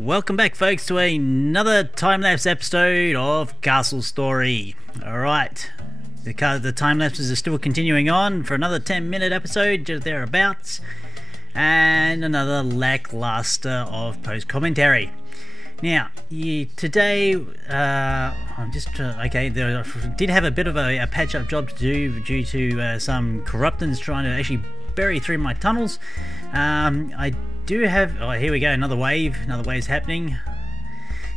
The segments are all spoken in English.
Welcome back, folks, to another time-lapse episode of Castle Story. Alright, the time-lapses are still continuing on for another 10-minute episode, just thereabouts, and another lackluster of post-commentary. Now, today, I'm just, okay, did have a bit of a patch-up job to do due to some corruptors trying to actually bury through my tunnels. I do have, oh, here we go, another wave's happening.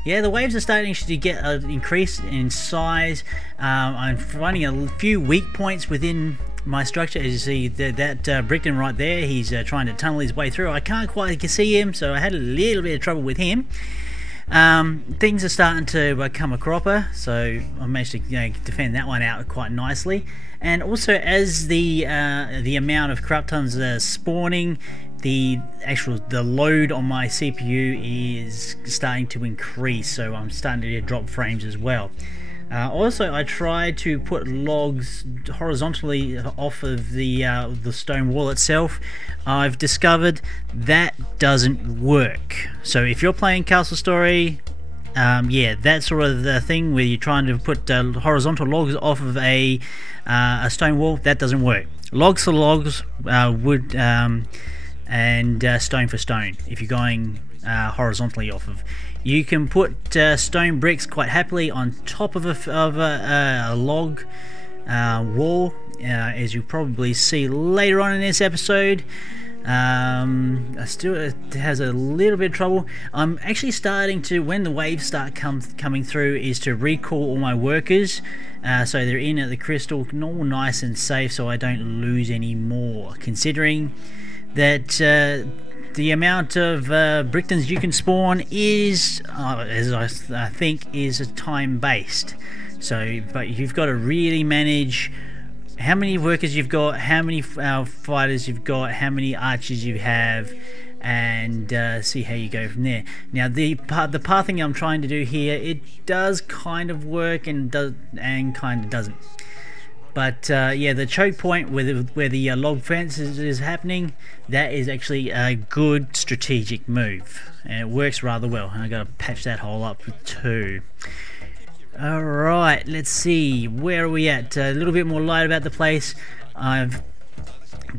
Yeah, the waves are starting to get an increase in size. I'm finding a few weak points within my structure. As you see, that Brickton right there, he's trying to tunnel his way through. I can't quite see him, so I had a little bit of trouble with him. Things are starting to come a cropper, so I managed to defend that one out quite nicely. And also, as the amount of corruptons spawning, the load on my CPU is starting to increase, so I'm starting to drop frames as well. Also, I tried to put logs horizontally off of the stone wall itself. I've discovered that doesn't work. So if you're playing Castle Story, yeah, that sort of the thing where you're trying to put horizontal logs off of a stone wall, that doesn't work. Logs for logs, wood and stone for stone. If you're going horizontally off of, you can put stone bricks quite happily on top of a log wall, as you'll probably see later on in this episode. I still has a little bit of trouble. I'm actually starting to, when the waves start coming through, is to recall all my workers, so they're in at the crystal, all nice and safe, so I don't lose any more. Considering that the amount of Bricktons you can spawn is, as I think, is time based. So, but you've got to really manage how many workers you've got, how many fighters you've got, how many archers you have, and see how you go from there. Now, the pathing I'm trying to do here, it does kind of work and kind of doesn't. But yeah, the choke point where the log fence is happening, that is actually a good strategic move, and it works rather well. I got to patch that hole up too. Alright, let's see, where are we at? A little bit more light about the place. I'm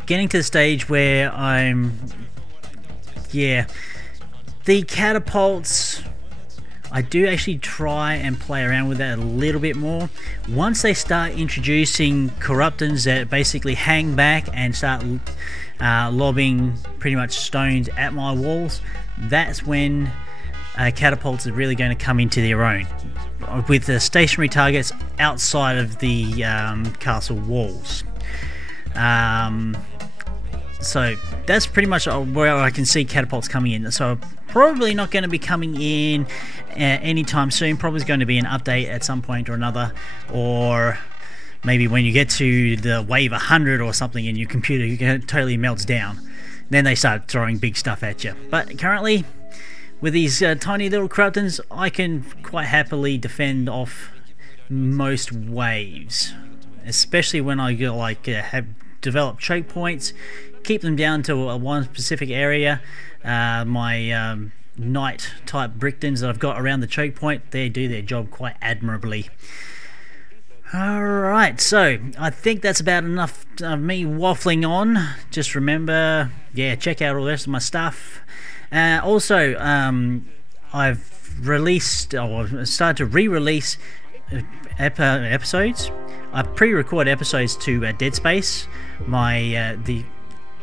getting to the stage where yeah, the catapults, I do actually try and play around with that a little bit more. Once they start introducing corruptons that basically hang back and start lobbing pretty much stones at my walls, that's when catapults are really going to come into their own, with the stationary targets outside of the castle walls. So that's pretty much where I can see catapults coming in. So probably not going to be coming in anytime soon. Probably going to be an update at some point or another, or maybe when you get to the wave 100 or something and your computer totally melts down, then they start throwing big stuff at you. But currently, with these tiny little corruptons, I can quite happily defend off most waves, especially when I go have developed choke points. Keep them down to one specific area. My knight type Bricktons that I've got around the choke point, they do their job quite admirably. Alright, so I think that's about enough of me waffling on. Just remember, yeah, check out all the rest of my stuff. Also, I've released, or started to re-release episodes. I pre-record episodes to Dead Space, the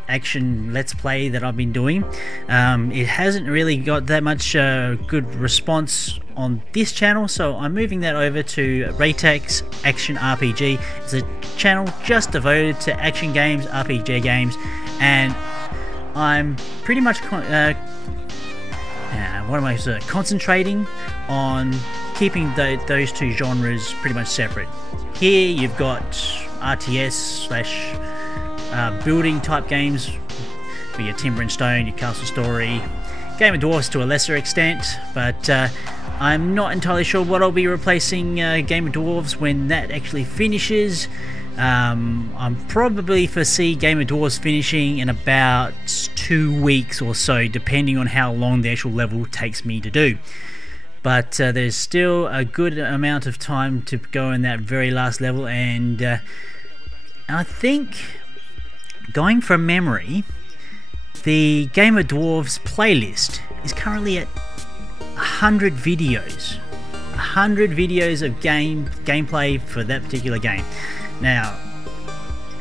action let's play that I've been doing. It hasn't really got that much good response on this channel, so I'm moving that over to Raytek's Action RPG. It's a channel just devoted to action games, RPG games, and I'm pretty much concentrating on keeping those two genres pretty much separate. Here you've got RTS / building type games for your Timber and Stone, your Castle Story, Game of Dwarfs to a lesser extent, but I'm not entirely sure what I'll be replacing Game of Dwarfs when that actually finishes. I'm probably foresee Game of Dwarfs finishing in about 2 2 weeks or so, depending on how long the actual level takes me to do. But there's still a good amount of time to go in that very last level, and I think, going from memory, the Game of Dwarves playlist is currently at 100 videos. 100 videos of gameplay for that particular game. Now,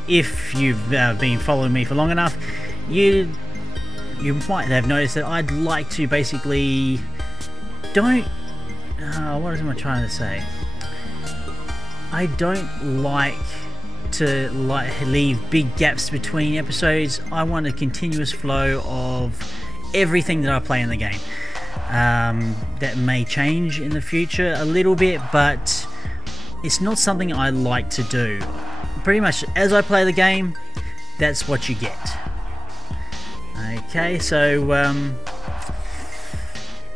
if you've been following me for long enough, you might have noticed that I'd like to basically what am I trying to say? I don't like to leave big gaps between episodes. I want a continuous flow of everything that I play in the game. That may change in the future a little bit, but it's not something I like to do. Pretty much as I play the game, that's what you get. Okay, so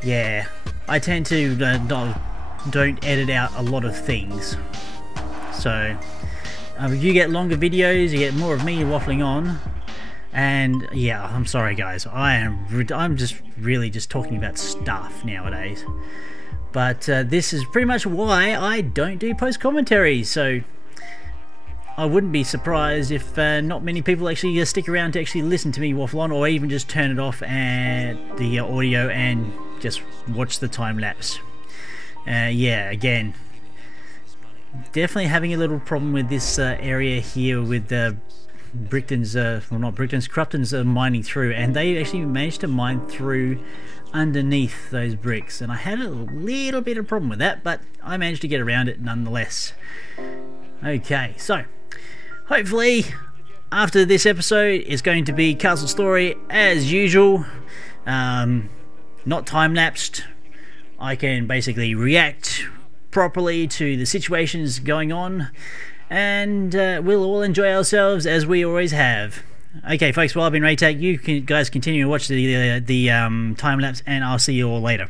yeah, I tend to don't edit out a lot of things. So you get longer videos, you get more of me waffling on. And yeah, I'm sorry guys, I'm just really just talking about stuff nowadays. But this is pretty much why I don't do post commentaries. So I wouldn't be surprised if not many people actually stick around to actually listen to me waffle on, or even just turn it off and the audio and just watch the time lapse. Yeah, again, definitely having a little problem with this area here with Brickton's, well not Brickton's, Crupton's mining through, and they actually managed to mine through underneath those bricks, and I had a little bit of problem with that, but I managed to get around it nonetheless. Okay, so hopefully after this episode is going to be Castle Story as usual, not time-lapsed. I can basically react properly to the situations going on, and we'll all enjoy ourselves as we always have. Okay folks, well I've been Raytag, you guys continue to watch the time-lapse, and I'll see you all later.